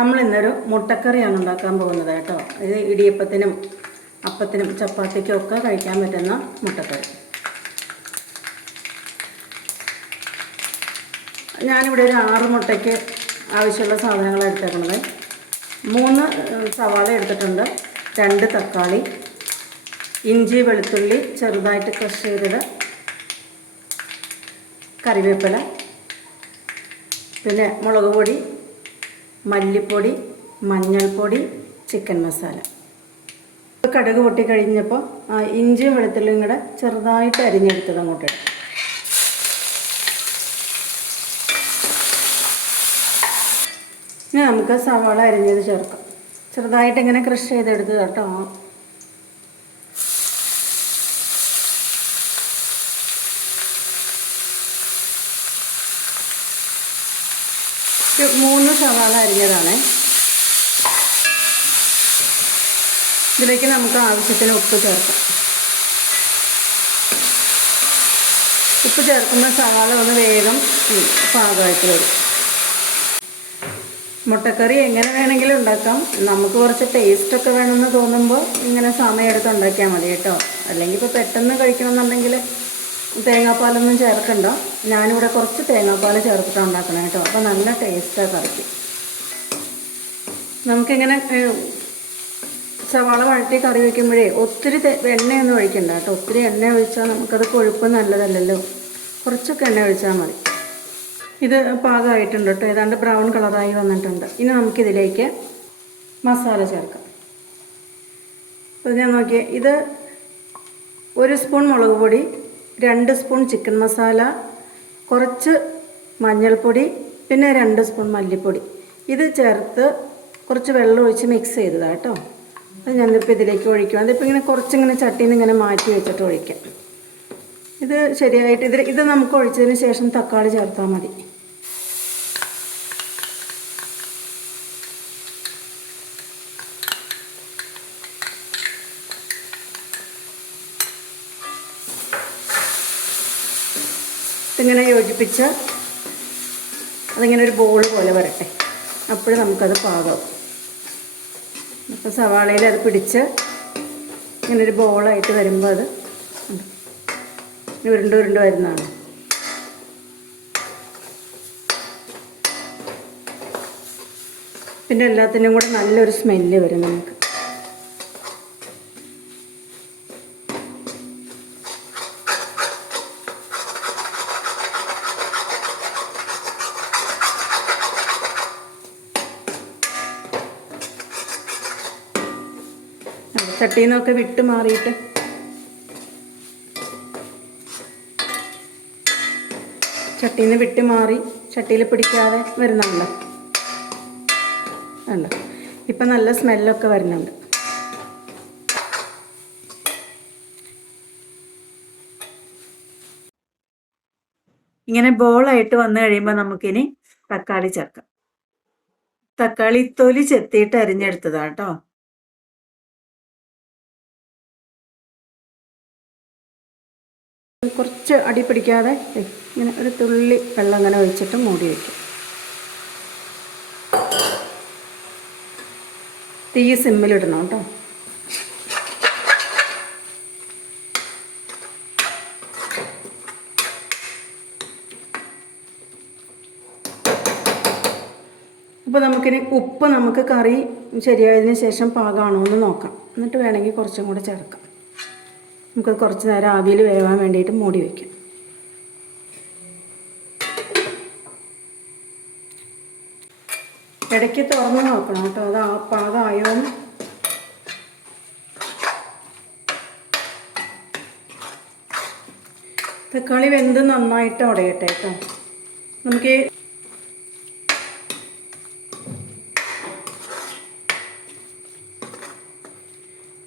നമ്മൾ ഇന്നൊരു മുട്ടക്കറിയാണ് ഉണ്ടാക്കാൻ പോകുന്നത് കേട്ടോ. ഇത് ഇടിയപ്പത്തിനും അപ്പത്തിനും ചപ്പാത്തിക്കും ഒക്കെ കഴിക്കാൻ പറ്റുന്ന മുട്ടക്കറി. ഞാനിവിടെ ഒരു 6 മുട്ടയ്ക്ക് ആവശ്യമുള്ള സാധനങ്ങൾ എടുത്തേക്കുന്നത്. 3 സവാള എടുത്തിട്ടുണ്ട്, 2 തക്കാളി, ഇഞ്ചി വെളുത്തുള്ളി ചെറുതായിട്ട് ക്രഷ് ചെയ്തത്, കറിവേപ്പില, പിന്നെ മുളക് പൊടി, മല്ലിപ്പൊടി, മഞ്ഞൾപ്പൊടി, ചിക്കൻ മസാല. കടുക് പൊട്ടി കഴിഞ്ഞപ്പോൾ ഇഞ്ചിയും വെളുത്തുള്ളിയും കൂടെ ചെറുതായിട്ട് അരിഞ്ഞെടുത്തത് അങ്ങോട്ട് ഇടും. ഇനി നമുക്ക് സവാള അരിഞ്ഞത് ചേർക്കാം. ചെറുതായിട്ട് ഇങ്ങനെ ക്രഷ് ചെയ്തെടുത്ത് കേട്ടോ. ഒരു 3 സവാള അരിഞ്ഞതാണ്. ഇതിലേക്ക് നമുക്ക് ആവശ്യത്തിന് ഉപ്പ് ചേർക്കാം. ഉപ്പ് ചേർക്കുമ്പോൾ സവാള ഒന്ന് വേഗം പാകമായിട്ട് വരും. മുട്ടക്കറി എങ്ങനെ വേണമെങ്കിലും ഉണ്ടാക്കാം. നമുക്ക് കുറച്ച് ടേസ്റ്റൊക്കെ വേണമെന്ന് തോന്നുമ്പോൾ ഇങ്ങനെ സമയമെടുത്ത് ഉണ്ടാക്കിയാൽ മതി കേട്ടോ. അല്ലെങ്കിൽ ഇപ്പോൾ പെട്ടെന്ന് കഴിക്കണമെന്നുണ്ടെങ്കിൽ തേങ്ങാപ്പാലൊന്നും ചേർക്കണ്ട. ഞാനിവിടെ കുറച്ച് തേങ്ങാപ്പാൽ ചേർത്തിട്ട് ഉണ്ടാക്കണം കേട്ടോ. അപ്പോൾ നല്ല ടേസ്റ്റാണ് കറിക്ക്. നമുക്കിങ്ങനെ സവാള വഴറ്റി കറി വയ്ക്കുമ്പോഴേ ഒത്തിരി എണ്ണയൊന്നും ഒഴിക്കണ്ട കേട്ടോ. ഒത്തിരി എണ്ണ ഒഴിച്ചാൽ നമുക്കത് കൊഴുപ്പ് നല്ലതല്ലല്ലോ. കുറച്ചൊക്കെ എണ്ണ ഒഴിച്ചാൽ മതി. ഇത് പാകമായിട്ടുണ്ട് കേട്ടോ. ഏതാണ്ട് ബ്രൗൺ കളറായി വന്നിട്ടുണ്ട്. ഇനി നമുക്കിതിലേക്ക് മസാല ചേർക്കാം. അപ്പോൾ ഞാൻ നോക്കിയേ, ഇത് 1 സ്പൂൺ മുളക് പൊടി, 2 സ്പൂൺ ചിക്കൻ മസാല, കുറച്ച് മഞ്ഞൾപ്പൊടി, പിന്നെ 2 സ്പൂൺ മല്ലിപ്പൊടി. ഇത് ചേർത്ത് കുറച്ച് വെള്ളം ഒഴിച്ച് മിക്സ് ചെയ്തതാണ് കേട്ടോ. അത് ഞാനിപ്പോൾ ഇതിലേക്ക് ഒഴിക്കും. അതിപ്പോൾ ഇങ്ങനെ കുറച്ചിങ്ങനെ ചട്ടിയിൽ നിന്ന് ഇങ്ങനെ മാറ്റി വെച്ചിട്ട് ഒഴിക്കാം. ഇത് ശരിയായിട്ട് ഇത് നമുക്ക് ഒഴിച്ചതിന് ശേഷം തക്കാളി ചേർത്താൽ മതി. ഇതിങ്ങനെ യോജിപ്പിച്ച് അതിങ്ങനെ ഒരു ബോൾ പോലെ വരട്ടെ. അപ്പോൾ നമുക്കത് പാകാവും. അപ്പോൾ സവാളയിൽ അത് പിടിച്ച് ഇങ്ങനൊരു ബോളായിട്ട് വരുമ്പോൾ അത് ഉരുണ്ട് വരുന്നതാണ്. പിന്നെ എല്ലാത്തിനും കൂടെ നല്ലൊരു സ്മെല്ല് വരും നമുക്ക്. ചട്ടിയിൽ നിന്നൊക്കെ വിട്ട് മാറിയിട്ട് ചട്ടിയിൽ നിന്ന് വിട്ട് മാറി ചട്ടിയിൽ പിടിക്കാതെ വരുന്നുണ്ടല്ലോ. ഉണ്ട്. ഇപ്പം നല്ല സ്മെല്ലൊക്കെ വരുന്നുണ്ട്. ഇങ്ങനെ ബോളായിട്ട് വന്നു കഴിയുമ്പോൾ നമുക്കിനി തക്കാളി ചേർക്കാം. തക്കാളി തൊലി ചെത്തിയിട്ട് അരിഞ്ഞെടുത്തതാണ് കേട്ടോ. കുറച്ച് അടി പിടിക്കാതെ ഇങ്ങനെ ഒരു തുള്ളി വെള്ളം അങ്ങനെ ഒഴിച്ചിട്ട് മൂടി വയ്ക്കും. തീ സിമ്മിലിടണം കേട്ടോ. അപ്പോൾ നമുക്കിനി ഉപ്പ് നമുക്ക് കറി ശരിയായതിന് ശേഷം പാകമാണോ എന്ന് നോക്കാം. എന്നിട്ട് വേണമെങ്കിൽ കുറച്ചും കൂടെ ചേർക്കാം. നമുക്കത് കുറച്ച് നേരം ആവിയിൽ വേവാൻ വേണ്ടിയിട്ട് മൂടി വയ്ക്കാം. ഇടയ്ക്ക് തുറന്ന് നോക്കണം കേട്ടോ, അത് പാകമായോന്ന്. തക്കാളി വെന്ത് നന്നായിട്ട് ഉടയട്ടെ കേട്ടോ. നമുക്ക്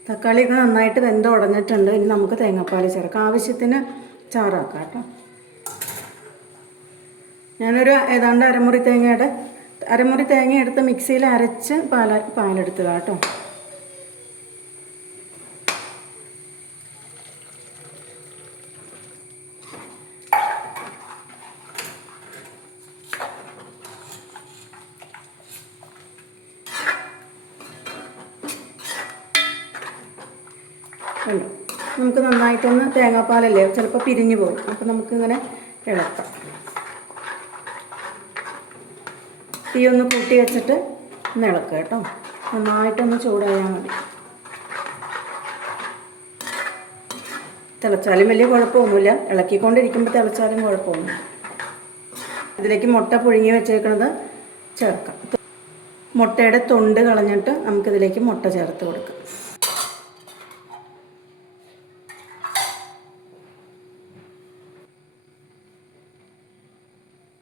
തക്കാളിയൊക്കെ നന്നായിട്ട് വെന്ത് ഉടഞ്ഞിട്ടുണ്ട്. ഇനി നമുക്ക് തേങ്ങാപ്പാൽ ചേർക്കാം. ആവശ്യത്തിന് ചാറാക്കാം കേട്ടോ. ഞാനൊരു ഏതാണ്ട് അരമുറി തേങ്ങ എടുത്ത് മിക്സിയിൽ അരച്ച് പാലെടുത്തതാണ് കേട്ടോ. കണ്ടോ, നമുക്ക് നന്നായിട്ടൊന്ന് തേങ്ങാപ്പാലല്ലേ ചിലപ്പോൾ പിരിഞ്ഞു പോകും. അപ്പോൾ നമുക്കിങ്ങനെ ഇളക്കാം. തീ ഒന്ന് കൂട്ടി വെച്ചിട്ട് ഒന്ന് ഇളക്കുക കേട്ടോ. നന്നായിട്ടൊന്ന് ചൂടായാൽ മതി. തിളച്ചാലും വലിയ കുഴപ്പമൊന്നുമില്ല, ഇളക്കിക്കൊണ്ടിരിക്കുമ്പോൾ തിളച്ചാലും കുഴപ്പമൊന്നുമില്ല. ഇതിലേക്ക് മുട്ട പുഴുങ്ങി വെച്ചേക്കുന്നത് ചേർക്കാം. മുട്ടയുടെ തൊണ്ട് കളഞ്ഞിട്ട് നമുക്കിതിലേക്ക് മുട്ട ചേർത്ത് കൊടുക്കാം.